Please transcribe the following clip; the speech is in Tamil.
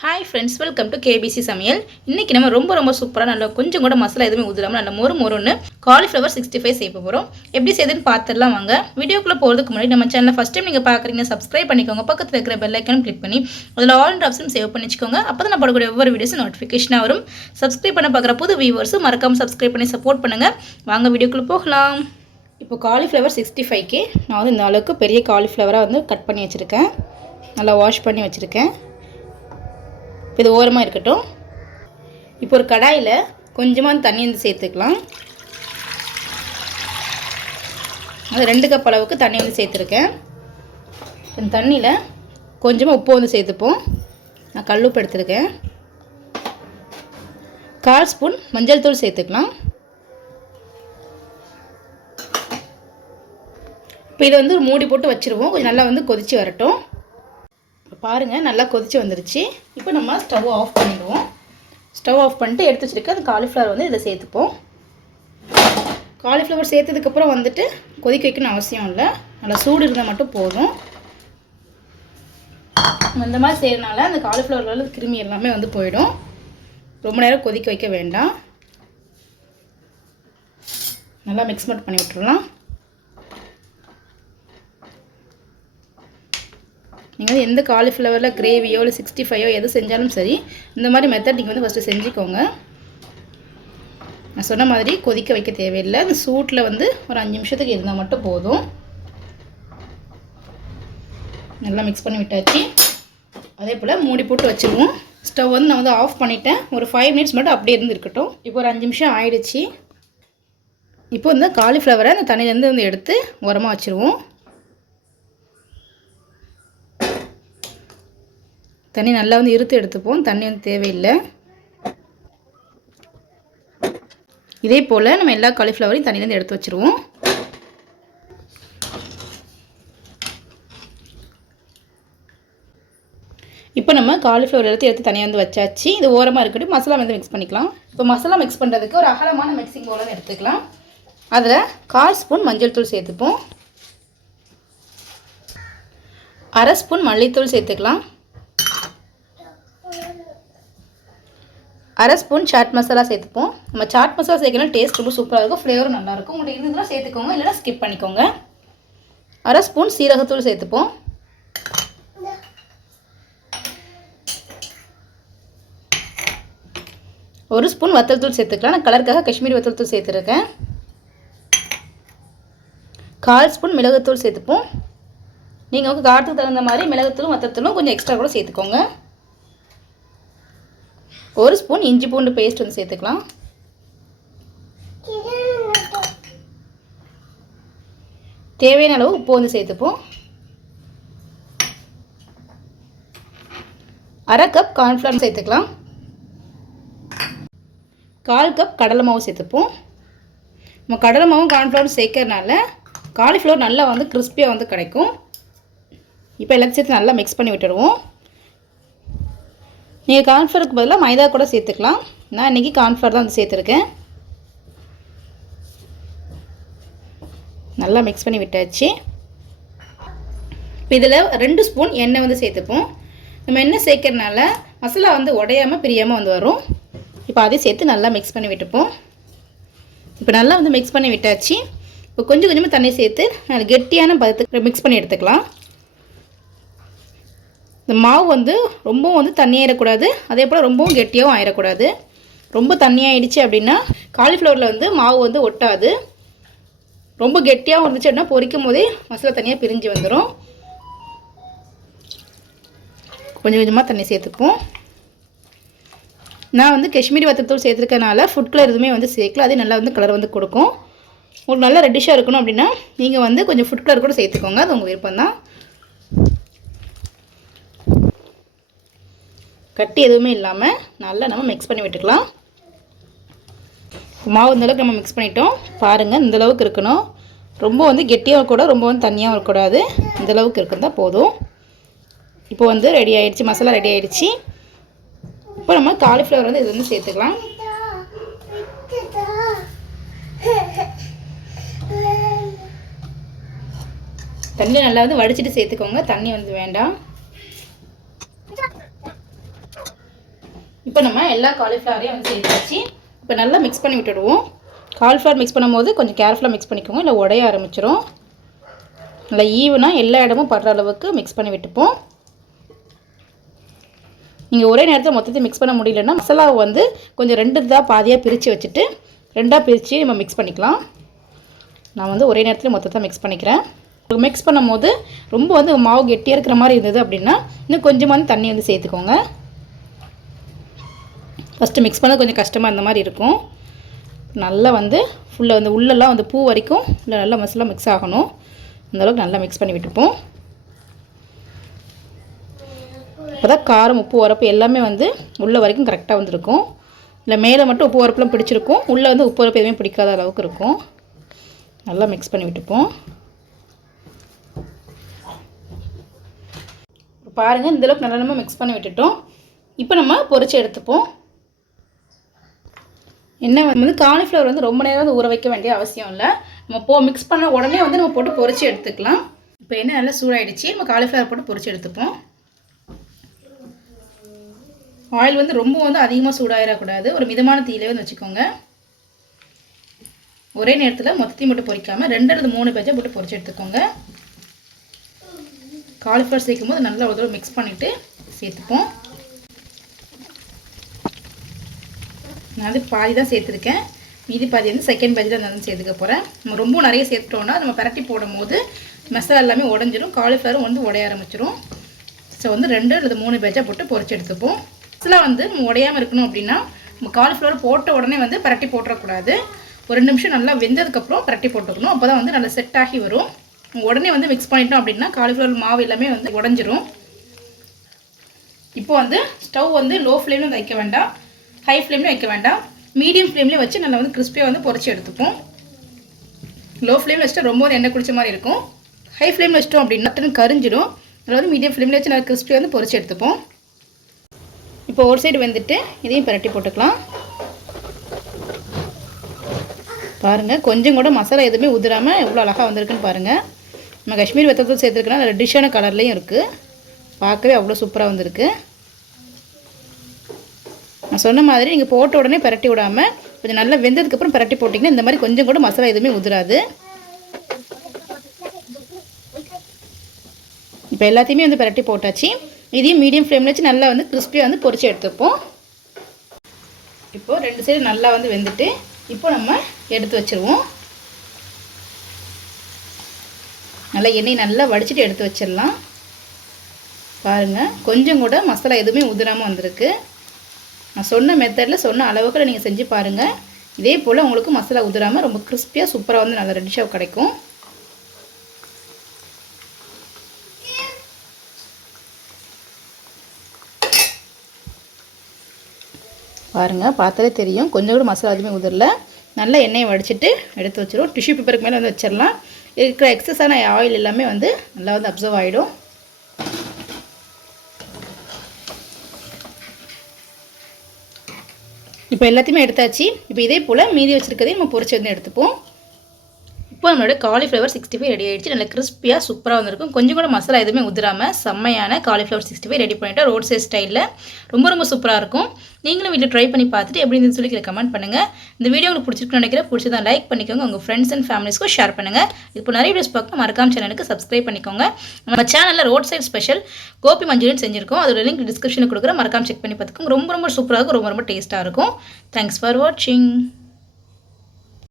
Hi friends welcome to KBC சமையல். இன்றைக்கி நம்ம ரொம்ப ரொம்ப சூப்பராக நல்லா கொஞ்சம் கூட மசாலா எதுவுமே ஊதலாமல் நல்ல மொறு மொறுன்னு காலிஃப்ளவர் சிக்ஸ்டி ஃபைவ் செய்ய போகிறோம் எப்படி செய்யுதுன்னு பார்த்துடலாம் வாங்க. வீடியோக்குள்ளே போகிறதுக்கு முன்னாடி நம்ம சேனலில் ஃபஸ்ட் டைம் நீங்கள் பார்க்குறீங்க சப்ஸ்கிரைப் பண்ணிக்கோங்க. பக்கத்தில் இருக்கிற பெல் ஐக்கனும் கிளிக் பண்ணி அதில் ஆல் ஆப்ஷன் சேவ் பண்ணி வச்சுக்கோங்க அப்போ தான் நான் போடக்கூடிய ஒவ்வொரு வீடியோஸும் நோட்டிஃபிகேஷனாக வரும். சப்ஸ்கிரைப் பண்ண பார்க்குற புது வியூவர்ஸும் மறக்காமல் சப்ஸ்கிரைப் பண்ணி சப்போர்ட் பண்ணுங்கள் வாங்க வீடியோக்குள்ளே போகலாம். இப்போ காலிஃப்ளவர் சிக்ஸ்டி ஃபைவ்க்கு நான் வந்து இந்த அளவுக்கு பெரிய காலிஃப்ளவராக வந்து கட் பண்ணி வச்சுருக்கேன். நல்லா வாஷ் பண்ணி வச்சுருக்கேன். இப்போ இது ஓரமாக இருக்கட்டும். இப்போ ஒரு கடாயில் கொஞ்சமாக தண்ணி வந்து சேர்த்துக்கலாம். அது ரெண்டு கப் அளவுக்கு தண்ணி வந்து சேர்த்துருக்கேன். இந்த தண்ணியில் கொஞ்சமாக உப்பு வந்து சேர்த்துப்போம். நான் கல் உப்பு எடுத்துருக்கேன். கால் ஸ்பூன் மஞ்சள் தூள் சேர்த்துக்கலாம். இப்போ இதை வந்து ஒரு மூடி போட்டு வச்சுருவோம். கொஞ்சம் நல்லா வந்து கொதித்து வரட்டும். பாருங்கள் நல்லா கொதித்து வந்துருச்சு. இப்போ நம்ம ஸ்டவ் ஆஃப் பண்ணிடுவோம். ஸ்டவ் ஆஃப் பண்ணிட்டு எடுத்து வச்சுருக்க அந்த காலிஃப்ளவர் வந்து இதில் சேர்த்துப்போம். காலிஃப்ளவர் சேர்த்ததுக்கப்புறம் வந்துட்டு கொதிக்க வைக்கணும் அவசியம் இல்லை. நல்லா சூடு இருந்தால் மட்டும் போதும். இந்த மாதிரி செய்யறதுனால அந்த காலிஃப்ளவரில் கிருமி எல்லாமே வந்து போயிடும். ரொம்ப நேரம் கொதிக்க வைக்க வேண்டாம். நல்லா மிக்ஸ் மட்டும் பண்ணி விட்டுடலாம் நீங்கள் வந்து எந்த காலிஃப்ளவரில் கிரேவியோ இல்லை சிக்ஸ்டி ஃபைவோ எது செஞ்சாலும் சரி இந்த மாதிரி மெத்தட் நீங்கள் வந்து ஃபஸ்ட்டு செஞ்சுக்கோங்க. நான் சொன்ன மாதிரி கொதிக்க வைக்க தேவையில்லை. அந்த சூட்டில் வந்து ஒரு அஞ்சு நிமிஷத்துக்கு இருந்தால் மட்டும் போதும். நல்லா மிக்ஸ் பண்ணி விட்டாச்சு. அதே போல் மூடி போட்டு வச்சுருவோம். ஸ்டவ் வந்து நான் வந்து ஆஃப் பண்ணிட்டேன். ஒரு ஃபைவ் மினிட்ஸ் மட்டும் அப்படியே இருந்து இருக்கட்டும் இப்போ ஒரு அஞ்சு நிமிஷம் ஆயிடுச்சு. இப்போ இந்த காலிஃப்ளவரை அந்த தண்ணியிலேருந்து வந்து எடுத்து உரமாக வச்சுருவோம். தண்ணி நல்லா வந்து இருத்து எடுத்துப்போம். தண்ணி வந்து தேவையில்லை. இதே போல் நம்ம எல்லா காலிஃப்ளவரையும் தண்ணியிலேருந்து எடுத்து வச்சுருவோம். இப்போ நம்ம காலிஃப்ளவர் எடுத்து எடுத்து தனியாக வந்து வச்சாச்சு. இது ஓரமாக இருக்கட்டும் மசாலா வந்து மிக்ஸ் பண்ணிக்கலாம். இப்போ மசாலா மிக்ஸ் பண்ணுறதுக்கு ஒரு அகலமான மிக்சிங் போல் எடுத்துக்கலாம். அதில் கால் ஸ்பூன் மஞ்சள் தூள் சேர்த்துப்போம். அரை ஸ்பூன் மல்லித்தூள் சேர்த்துக்கலாம். அரை ஸ்பூன் சாட் மசாலா சேர்த்துப்போம். நம்ம சாட் மசாலா சேர்க்கணும் டேஸ்ட் ரொம்ப சூப்பராக இருக்கும் ஃப்ளேவரும் நல்லாயிருக்கும் உங்களுக்கு இருந்ததுன்னா சேர்த்துக்கோங்க இல்லைனா ஸ்கிப் பண்ணிக்கோங்க. அரை ஸ்பூன் சீரகத்தூள் சேர்த்துப்போம். ஒரு ஸ்பூன் வத்தல் தூள் சேர்த்துக்கலாம். நான் கலருக்காக காஷ்மீரி வத்தல் தூள் சேர்த்துருக்கேன். கால் ஸ்பூன் மிளகுத்தூள் சேர்த்துப்போம். நீங்கள் உங்கள் காரத்துக்கு தகுந்த மாதிரி மிளகுத்தூளும் வத்தத்தூளும் கொஞ்சம் எக்ஸ்ட்ரா கூட சேர்த்துக்கோங்க. ஒரு ஸ்பூன் இஞ்சி பூண்டு பேஸ்ட் வந்து சேர்த்துக்கலாம். தேவையான அளவு உப்பு வந்து சேர்த்துப்போம். அரை கப் கார்ன்ஃப்ளவர் சேர்த்துக்கலாம். கால் கப் கடலை மாவு சேர்த்துப்போம். நம்ம கடலை மாவும் கார்ன்ஃப்ளவரும் சேர்க்கறனால காலிஃப்ளவர் நல்லா வந்து கிறிஸ்பியாக வந்து கிடைக்கும். இப்போ எல்லாத்தையும் சேர்த்து நல்லா மிக்ஸ் பண்ணி விட்டுடுவோம் நீங்கள் கார்ன்ஃப்ளவருக்கு பதிலாக மைதா கூட சேர்த்துக்கலாம். நான் இன்றைக்கி கார்ன்ஃப்ளவர் தான் வந்து சேர்த்துருக்கேன். நல்லா மிக்ஸ் பண்ணி விட்டாச்சு. இப்போ இதில் ரெண்டு ஸ்பூன் எண்ணெய் வந்து சேர்த்துப்போம். நம்ம எண்ணெய் சேர்க்கறனால மசாலா வந்து உடையாமல் பிரியாமல் வந்து வரும். இப்போ அதையும் சேர்த்து நல்லா மிக்ஸ் பண்ணி விட்டுப்போம். இப்போ நல்லா வந்து மிக்ஸ் பண்ணி விட்டாச்சு. இப்போ கொஞ்சம் கொஞ்சமாக தண்ணி சேர்த்து கெட்டியான பதத்துக்கு மிக்ஸ் பண்ணி எடுத்துக்கலாம். இந்த மாவு வந்து ரொம்பவும் வந்து தண்ணியாயிடக்கூடாது. அதே போல் ரொம்பவும் கெட்டியாகவும் ஆயிடக்கூடாது. ரொம்ப தண்ணியாகிடுச்சு அப்படின்னா காலிஃப்ளவரில் வந்து மாவு வந்து ஒட்டாது. ரொம்ப கெட்டியாகவும் இருந்துச்சு அப்படின்னா பொரிக்கும் போதே மசாலா தனியாக பிரிஞ்சு வந்துடும் கொஞ்சம் கொஞ்சமாக தண்ணி சேர்த்துப்போம் நான் வந்து காஷ்மீரி வத்தத்தூள் சேர்த்துருக்கனால ஃபுட் கலர் எதுவுமே வந்து சேர்க்கல. அதே நல்லா வந்து கலர் வந்து கொடுக்கும். உங்களுக்கு நல்லா ரெட்டிஷாக இருக்கணும் அப்படின்னா நீங்கள் வந்து கொஞ்சம் ஃபுட் கலர் கூட சேர்த்துக்கோங்க. அது உங்கள் விருப்பம் தான் கட்டி எதுவுமே இல்லாமல் நல்லா நம்ம மிக்ஸ் பண்ணி விட்டுக்கலாம். மாவு இந்தளவுக்கு நம்ம மிக்ஸ் பண்ணிட்டோம். பாருங்கள் இந்தளவுக்கு இருக்கணும். ரொம்ப வந்து கெட்டியாக கூட ரொம்ப வந்து தண்ணியாகவும் இருக்கக்கூடாது. இந்தளவுக்கு இருக்குந்தால் போதும். இப்போ வந்து ரெடி ஆகிடுச்சி மசாலா ரெடி ஆகிடுச்சி இப்போ நம்ம காலிஃப்ளவர் வந்து இது வந்து சேர்த்துக்கலாம். தண்ணி நல்லா வந்து வடிச்சிட்டு சேர்த்துக்கோங்க. தண்ணி வந்து வேண்டாம். இப்போ நம்ம எல்லா காலிஃப்ளவரையும் வந்து சேர்த்தாச்சு. இப்போ நல்லா மிக்ஸ் பண்ணி விட்டுடுவோம். காலிஃப்ளவர் மிக்ஸ் பண்ணும்போது கொஞ்சம் கேர்ஃபுல்லாக மிக்ஸ் பண்ணிக்கோங்க. இல்லை உடைய ஆரம்பிச்சிடும் நல்லா ஈவனாக எல்லா இடமும் படுற அளவுக்கு மிக்ஸ் பண்ணி விட்டுப்போம். நீங்கள் ஒரே நேரத்தில் மொத்தத்தையும் மிக்ஸ் பண்ண முடியலன்னா மசாலாவை வந்து கொஞ்சம் ரெண்டு இதாக பாதியாக பிரித்து வச்சுட்டு ரெண்டாக பிரித்து நம்ம மிக்ஸ் பண்ணிக்கலாம். நான் வந்து ஒரே நேரத்தில் மொத்தத்தை மிக்ஸ் பண்ணிக்கிறேன். மிக்ஸ் பண்ணும்போது ரொம்ப வந்து மாவு கெட்டியாக இருக்கிற மாதிரி இருந்தது அப்படின்னா இன்னும் கொஞ்சமாக தண்ணி வந்து சேர்த்துக்கோங்க. ஃபஸ்ட்டு மிக்ஸ் பண்ண கொஞ்சம் கஷ்டமாக இந்த மாதிரி இருக்கும். நல்லா வந்து ஃபுல்லாக வந்து உள்ளெல்லாம் வந்து பூ வரைக்கும் இல்லை நல்லா மசாலா மிக்ஸ் ஆகணும். அந்தளவுக்கு நல்லா மிக்ஸ் பண்ணி விட்டுப்போம். அப்போ தான் காரம் உப்பு உரப்பு எல்லாமே வந்து உள்ளே வரைக்கும் கரெக்டாக வந்துருக்கும். இல்லை மேலே மட்டும் உப்பு உரப்புலாம் பிடிச்சிருக்கும். உள்ளே வந்து உப்பு உரப்பு எதுவுமே பிடிக்காத அளவுக்கு இருக்கும். நல்லா மிக்ஸ் பண்ணி விட்டுப்போம். பாருங்கள் இந்தளவுக்கு நல்லா நம்ம மிக்ஸ் பண்ணி விட்டுட்டோம். இப்போ நம்ம பொரிச்சு எடுத்துப்போம். என்ன வந்து காலிஃப்ளவர் வந்து ரொம்ப நேரம் வந்து ஊற வைக்க வேண்டிய அவசியம் இல்லை. நம்ம போ மிக்ஸ் பண்ண உடனே வந்து நம்ம போட்டு பொறிச்சு எடுத்துக்கலாம். இப்போ என்ன நல்லா சூடாயிடுச்சு. நம்ம காலிஃப்ளவர் போட்டு பொறிச்சு எடுத்துப்போம். ஆயில் வந்து ரொம்ப வந்து அதிகமாக சூடாயிடக்கூடாது. ஒரு மிதமான தீயிலே வந்து வச்சுக்கோங்க. ஒரே நேரத்தில் மொத்தத்தையும் மட்டும் பொரிக்காமல் ரெண்டு அல்லது மூணு பேஜை போட்டு பொறிச்சு எடுத்துக்கோங்க. காலிஃப்ளவர் சேர்க்கும் போது நல்லா ஒரு தடவை மிக்ஸ் பண்ணிவிட்டு சேர்த்துப்போம். நான் வந்து பாதி தான் சேர்த்துருக்கேன். மீதி பாதி வந்து செகண்ட் பேஜில் நான் வந்து சேர்த்துக்க போகிறேன் நம்ம ரொம்ப நிறைய சேர்த்துட்டோன்னா நம்ம பரட்டி போடும் போது மசாலா எல்லாமே உடஞ்சிரும். காலிஃப்ளவரும் வந்து உடைய ஆரம்பிச்சிரும். ஸோ வந்து ரெண்டு அல்லது மூணு பேஜாக போட்டு பொறிச்சு எடுத்துப்போம். மசாலா வந்து நம்ம உடையாமல் இருக்கணும் அப்படின்னா நம்ம காலிஃப்ளவர் போட்ட உடனே வந்து பரட்டி போட்டுறக்கூடாது. ஒரு ரெண்டு நிமிஷம் நல்லா வெந்ததுக்கப்புறம் பரட்டி போட்டுக்கணும். அப்போ தான் வந்து நல்லா செட் ஆகி வரும். உடனே வந்து மிக்ஸ் பண்ணிட்டோம் அப்படின்னா காலிஃப்ளவர் மாவு எல்லாமே வந்து உடஞ்சிரும். இப்போ வந்து ஸ்டவ் வந்து லோ ஃப்ளேமில் வைக்க வேண்டாம். ஹை ஃப்ளேம்லேயும் வைக்க வேண்டாம். மீடியம் ஃப்ளேம்லேயே வச்சு நல்லா வந்து கிறிஸ்பியாக வந்து பொறிச்சு எடுத்துப்போம். லோ ஃப்ளேமில் வச்சுட்டா ரொம்ப எண்ணெய் குடிச்ச மாதிரி இருக்கும். ஹை ஃப்ளேமில் வச்சிட்டோம் அப்படின்னா கரிஞ்சிடும். அதில் வந்து மீடியம் ஃப்ளேமில் வச்சு நல்லா கிறிஸ்பியாக வந்து பொறிச்சு எடுத்துப்போம். இப்போ ஒரு சைடு வந்துட்டு இதையும் பரட்டி போட்டுக்கலாம். பாருங்கள் கொஞ்சம் கூட மசாலா எதுவுமே உதிராமல் எவ்வளோ அழகாக வந்திருக்குன்னு பாருங்கள் நம்ம காஷ்மீர் வெத்தத்தூள் சேர்த்துருக்கனா அதில் டிஷ்ஷான கலர்லேயும் இருக்குது பார்க்கவே அவ்வளோ சூப்பராக வந்திருக்கு. நான் சொன்ன மாதிரி நீங்கள் போட்ட உடனே பரட்டி விடாமல் கொஞ்சம் நல்லா வெந்ததுக்கப்புறம் பரட்டி போட்டிங்கன்னா இந்த மாதிரி கொஞ்சம் கூட மசாலா எதுவுமே உதிராது. இப்போ எல்லாத்தையுமே வந்து பரட்டி போட்டாச்சு. இதையும் மீடியம் ஃப்ளேமில் வச்சு நல்லா வந்து கிறிஸ்பியாக வந்து பொறிச்சு எடுத்துப்போம். இப்போது ரெண்டு சைடு நல்லா வந்து வெந்துட்டு இப்போ நம்ம எடுத்து வச்சுருவோம். நல்லா எண்ணெய் நல்லா வடிச்சிட்டு எடுத்து வச்சிடலாம். பாருங்கள் கொஞ்சம் கூட மசாலா எதுவுமே உதிராமல் வந்திருக்கு. நான் சொன்ன மெத்தடில் சொன்ன அளவுக்கு நீங்கள் செஞ்சு பாருங்கள் இதே போல் உங்களுக்கு மசாலா உதிராமல் ரொம்ப கிறிஸ்பியாக சூப்பராக வந்து நல்லா ரெடிஷாக கிடைக்கும். பாருங்கள் பார்த்தாலே தெரியும். கொஞ்சம் கூட மசாலா எதுவுமே உதிரல நல்லா எண்ணெயை வடிச்சிட்டு எடுத்து வச்சிடும் டிஷ்யூ பேப்பருக்கு மேலே வந்து வச்சிடலாம் இருக்கிற எக்ஸஸான ஆயில் எல்லாமே வந்து நல்லா வந்து அப்சர்வ் ஆகிடும் இப்போ எல்லாத்தையுமே எடுத்தாச்சு. இப்போ இதே போல் மீதி வச்சுருக்கதையும் நம்ம பொறிச்சு வந்து எடுத்துப்போம். இப்போ நம்மளோட காலிஃப்ளவர் சிக்ஸ்டி ஃபைவ் ரெடி ஆகிடுச்சு நல்லா கிறிஸ்பியாக சூப்பராக வந்திருக்கும். கொஞ்சம் கூட மசாலா எதுவுமே உதிராமல் செம்மையான காலிஃப்ளவர் சிக்ஸ்டி ஃபைவ் ரெடி பண்ணிவிட்டு ரோட் சைட் ஸ்டைலில் ரொம்ப ரொம்ப சூப்பராக இருக்கும். நீங்களும் வீட்டில் ட்ரை பண்ணி பார்த்துட்டு எப்படி இருந்துன்னு சொல்லி கமெண்ட் பண்ணுங்கள் இந்த வீடியோ உங்களுக்கு பிடிச்சிருக்குன்னு நினைக்கிறேன். பிடிச்சதான் லைக் பண்ணிக்கோங்க. உங்கள் ஃப்ரெண்ட்ஸ் அண்ட் ஃபேமிலிஸ்க்கும் ஷேர் பண்ணுங்கள் இப்போ நிறைய வீடியோஸ் பார்க்க மறக்காம சேனலுக்கு சப்ஸ்கிரைப் பண்ணிக்கோங்க. நம்ம சேனலில் road side special gobi manchurian செஞ்சுருக்கோம். அதோட லிங்க் டிஸ்கிரிப்ஷனில் கொடுக்குற மறக்காம செக் பண்ணி பார்த்துக்கோங்க. ரொம்ப ரொம்ப சூப்பராக இருக்கும். ரொம்ப ரொம்ப டேஸ்ட்டாக இருக்கும். தேங்க்ஸ் ஃபார் வாட்சிங்